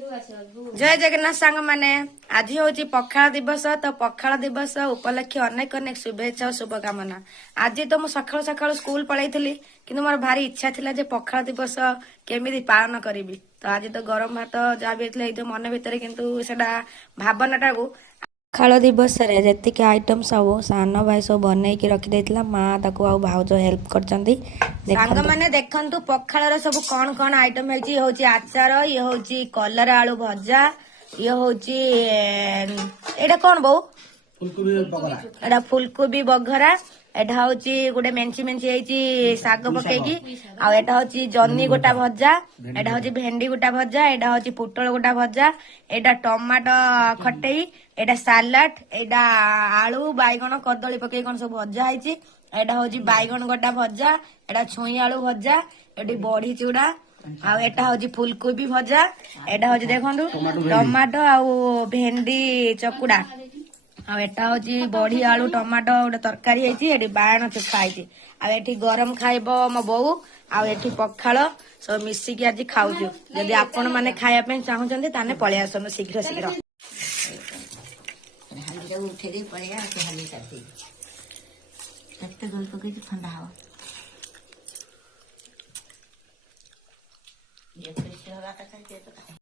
जय जगन्नाथ सांग माने आज हूँ पखाल दिवस तो पखाल दिवस उपलक्षे अनेक अनेक शुभेच्छा और शुभकामना। आज तो मुझे सकाल सकाल स्कूल पलैली कि मोर भारी इच्छा थिला जे पखाल दिवस केमी पालन करी। तो आज तो गरम भात जहाँ भी मन भितर किंतु सेटा भावनाटा को पखाल दिवस जी आइटम सब सान भाई सब बनईकी रखी माँ ताको आ भाउज हेल्प करछंती। सांग माने देखंतु पखाल सब कौन कौन आइटम है आचार ये हूँ कलरा आलू भजा ये हूँ एटा कौन बो एटा फुलकोबी बघरा एटा हूँ गोटे मेंची मेंची शाग पकईकी आटा हूँ जन्नी गोटा भजा एटा हूँ भेंडी गोटा भजा एटा हूँ पुटल गोटा भजा एटा टमाटो खटई एटा सालाड एटा आलू बैगण कदली पकई कौन सब भजा है एटा हूँ बैगण गोटा भजा एटा छुई आलू भजा एटी बड़ी चूड़ा आटा हूँ फुलकोबी भजा एटा हूँ देखो टमाटो आउ भेंडी चकुड़ा आटा हूँ बड़ी आलू टमाटो गोटे तरकारी है बायण चोखा है गरम खाइब मो बो आठी पखाल सब मिसिकी आज खाऊ जदि आपण मैंने खायापी चाहूँ ताने पलि आसन शीघ्र शीघ्र ठंडा